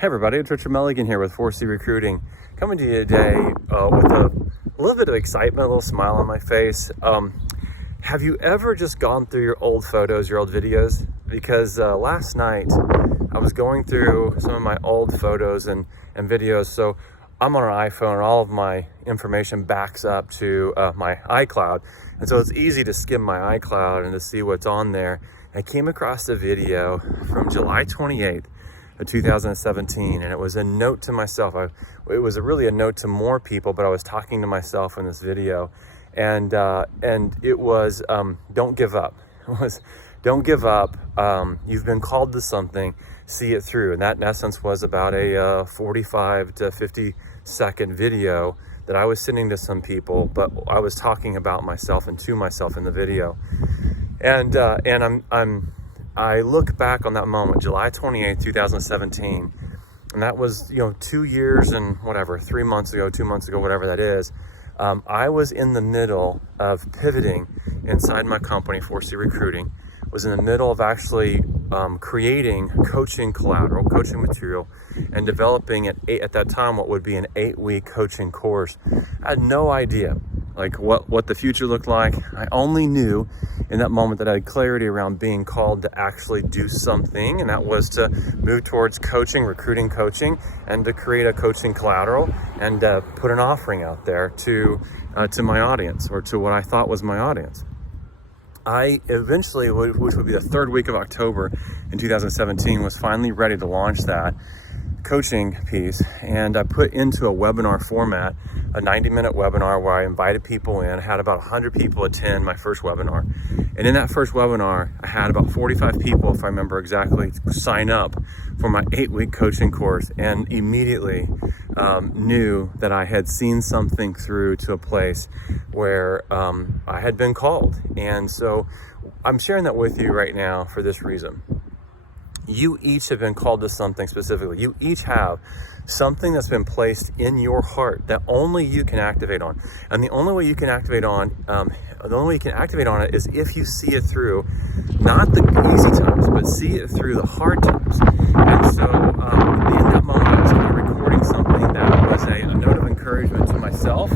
Hey everybody, it's Richard Mulligan here with 4C Recruiting, coming to you today with a little bit of excitement, a little smile on my face. Have you ever just gone through your old photos, your old videos? Because last night I was going through some of my old photos and videos. So I'm on an iPhone and all of my information backs up to my iCloud. And so it's easy to skim my iCloud and to see what's on there. I came across a video from July 28th. Of 2017, and it was a note to myself. It was really a note to more people, but I was talking to myself in this video, and it was don't give up. It was don't give up. You've been called to something, see it through, and that in essence was about a 45 to 50 second video that I was sending to some people, but I was talking about myself and to myself in the video, and I look back on that moment, July 28th, 2017, and that was, 2 years and whatever, 3 months ago, 2 months ago, whatever that is. I was in the middle of pivoting inside my company, 4C Recruiting, was in the middle of actually creating coaching collateral, coaching material, and developing at that time what would be an 8-week coaching course. I had no idea what the future looked like. I only knew in that moment that I had clarity around being called to actually do something, and that was to move towards coaching, recruiting coaching, and to create a coaching collateral and put an offering out there to my audience, or to what I thought was my audience. I eventually, which would be the third week of October in 2017, was finally ready to launch that coaching piece, and I put into a webinar format a 90-minute webinar where I invited people in. I had about 100 people attend my first webinar, and in that first webinar I had about 45 people, if I remember exactly, sign up for my 8-week coaching course, and immediately knew that I had seen something through to a place where I had been called. And so I'm sharing that with you right now for this reason. You each have been called to something specifically. You each have something that's been placed in your heart that only you can activate on. And the only way you can activate on, it is if you see it through, not the easy times, but see it through the hard times. And so in that moment, I was kind of recording something that was a note of encouragement to myself.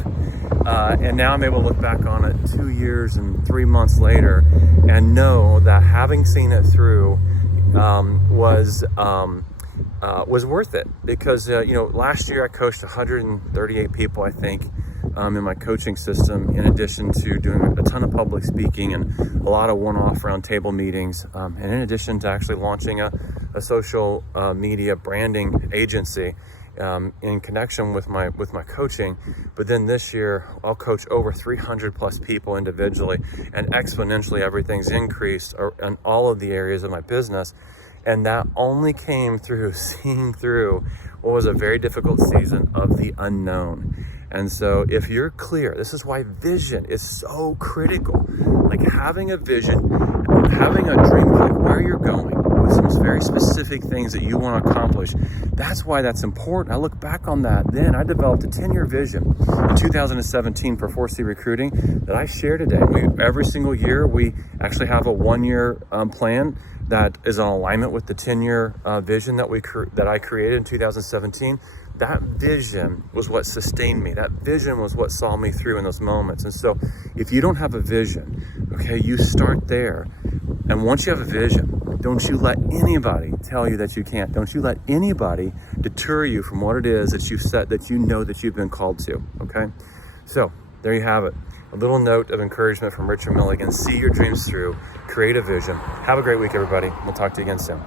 And now I'm able to look back on it 2 years and 3 months later and know that having seen it through was worth it, because last year I coached 138 people, I think, in my coaching system, in addition to doing a ton of public speaking and a lot of one-off roundtable meetings, and in addition to actually launching a social media branding agency in connection with my coaching. But then this year I'll coach over 300 plus people individually, and exponentially everything's increased in all of the areas of my business. And that only came through seeing through what was a very difficult season of the unknown. And so if you're clear, this is why vision is so critical. Like having a vision, having a dream, like where you're going, with some very specific things that you want to accomplish. That's why that's important. I look back on that. Then I developed a 10-year vision in 2017 for 4C Recruiting that I share today. Every single year, we actually have a 1-year plan that is in alignment with the 10-year vision that I created in 2017. That vision was what sustained me. That vision was what saw me through in those moments. And so if you don't have a vision, okay, you start there. And once you have a vision, don't you let anybody tell you that you can't. Don't you let anybody deter you from what it is that you've set, that you know that you've been called to, okay? So there you have it. A little note of encouragement from Richard Mulligan. See your dreams through. Create a vision. Have a great week, everybody. We'll talk to you again soon.